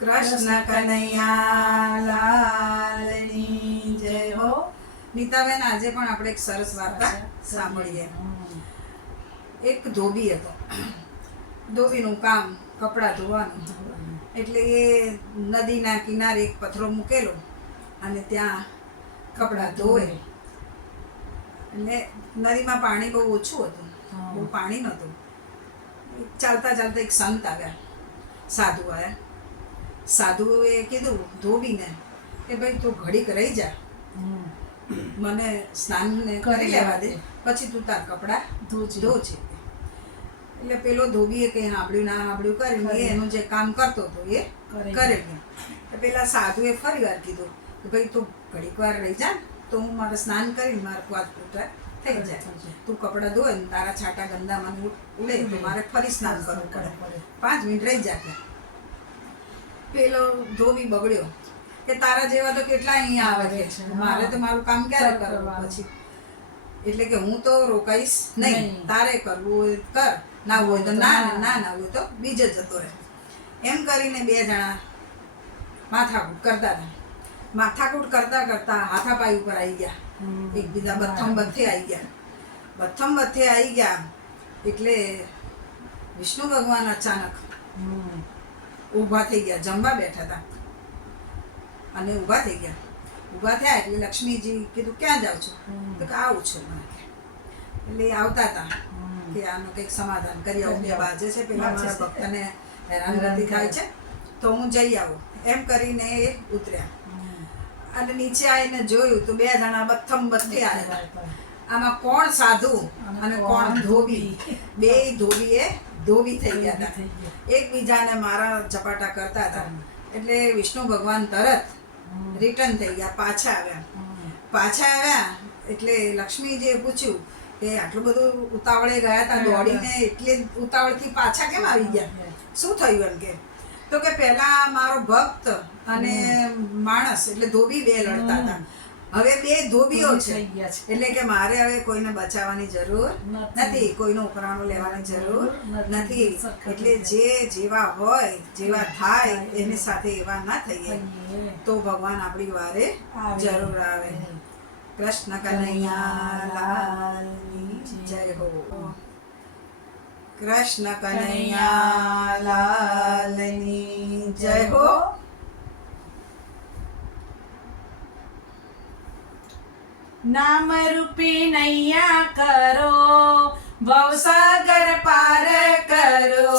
કૃષ્ણ કનૈયા લાલની જય હો. નીતાબેન, આજે પણ આપણે એક સરસ વાર્તા સાંભળીએ. એક ધોબી હતો. ધોબીનું કામ કપડાં ધોવાનું. એટલે એ નદીના કિનારે એક પથરો મૂકેલો અને ત્યાં કપડાં ધોવે. એટલે નદીમાં પાણી બહુ ઓછું હતું, બહુ પાણી નહોતું. ચાલતા ચાલતા એક સંત આવ્યા, સાધુ આવ્યા. સાધુએ કીધું ધોબીને કે ભાઈ તું ઘડીક રહી જા, મને સ્નાન કરી લેવા દે, પછી તું તાર કપડાં ધોજે. એટલે પેલો ધોબીએ કંઈ સાંભળ્યું ના સાંભળ્યું કરીને એનું જે કામ કરતો હતો એ કરે ગયો. પેલા સાધુએ ફરી વાર કીધું કે ભાઈ તું ઘડીક વાર રહી જા, તો હું મારે સ્નાન કરીને મારા પાત પૂટા થઈ જાય. તું કપડાં ધોય ને તારા છાંટા ગંદામાં ઉડે તો મારે ફરી સ્નાન કરવું પડે, 5 મિનિટ રહી જા. પેલો ધોબી બગડ્યો કે તારા જેવા તો કેટલા અહીંયા આવે છે, મારે તો મારું કામ ક્યારે કરવું પછી. એટલે કે હું તો રોકાઈશ નહીં, તારે કરવું હોય કર, ના હોય તો ના હોય તો બીજે જતો રહે. એમ કરીને 2 જણા માથાકૂટ કરતા હતા. માથાકૂટ કરતા કરતા હાથાપાઈ ઉપર આવી ગયા, એકબીજા બથ્થમ બથ્થે આવી ગયા. બથ્થમ બથ્થે આવી ગયા એટલે વિષ્ણુ ભગવાન અચાનક ઊભા થઈ ગયા. જમવા બેઠા હતા અને ઊભા થઈ ગયા. ઊભા થયા એટલે લક્ષ્મીજી કીધું ક્યાં જાઉં છું? તો કે આવું છું મને. એટલે આવતા હતા કે આનું કંઈક સમાધાન કરી આવું, 2 બાજે છે, પેલા મારા ભક્તને હેરાનગતિ થાય છે તો હું જઈ આવું. એમ કરીને એ ઉતર્યા અને નીચે આવીને જોયું તો 2 જણા બથ્થમ બથ્થે આવ્યા. આમાં કોણ સાધુ અને કોણ ધોબી? 2 ધોબીએ ધોબી થઈ ગયા હતા, એકબીજાને મારા ઝપાટા કરતા હતા. એટલે વિષ્ણુ ભગવાન તરત રિટર્ન થઈ ગયા, પાછા આવ્યા. એટલે લક્ષ્મીજીએ પૂછ્યું કે આટલું બધું ઉતાવળે ગયા હતા, દોડીને એટલે ઉતાવળથી પાછા કેમ આવી ગયા, શું થયું? એમ કે તો કે પહેલા મારો ભક્ત અને માણસ એટલે ધોબી 2 લડતા હતા, હવે 2 ધોબીઓ છે. એટલે કે મારે હવે કોઈને બચાવવાની જરૂર નથી, કોઈનો ઉપરાણો લેવાની જરૂર નથી. એટલે જે જેવા હોય જેવા થાય એની સાથે એવા ના થઈએ તો ભગવાન આપણી વારે જરૂર આવે. કૃષ્ણ કનૈયા લાલની જય હો. કૃષ્ણ કનૈયા લાલની જય હો. નામ રૂપી નૈયા કરો, ભવસાગર પાર કરો.